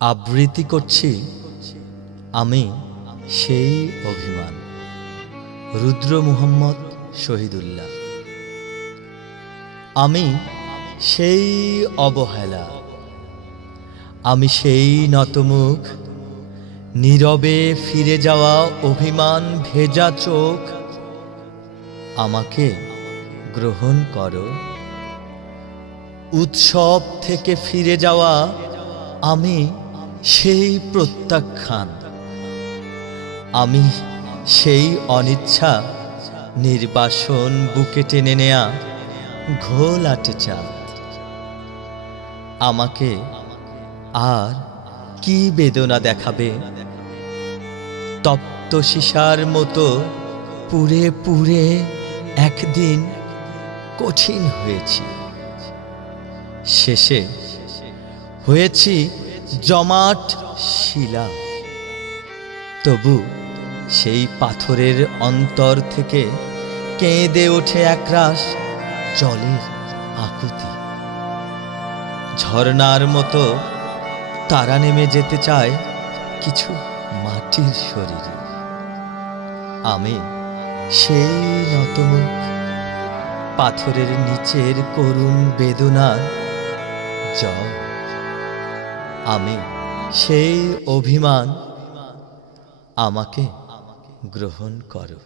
আবৃত্তি করছি আমি সেই অভিমান। রুদ্র মুহম্মদ শহীদুল্লাহ। আমি সেই অবহেলা। আমি সেই নতমুখ। নীরবে ফিরে যাওয়া অভিমান ভেজা চোখ। আমাকে গ্রহণ করো। উৎসব থেকে ফিরে যাওয়া আমি সেই প্রত্যাখ্যান। আমি সেই অনিচ্ছা নির্বাসন বুকে টেনে নেয়া ঘোলাটে চাঁদ। আমাকে আর কি বেদনা দেখাবে? তপ্ত সীসার মতো পুরে পুরে একদিন কঠিন হয়েছি। শেষে হয়েছি জমাট শিলা। তবু সেই পাথরের অন্তর থেকে কেঁদে ওঠে একরাশ জলের আকুতি। ঝর্ণার মতো তারা নেমে যেতে চায় কিছু মাটির শরীরে। আমি সেই নতমুখ। পাথরের নিচের করুণ বেদনার জল আমি সেই অভিমান আমাকে গ্রহণ করো।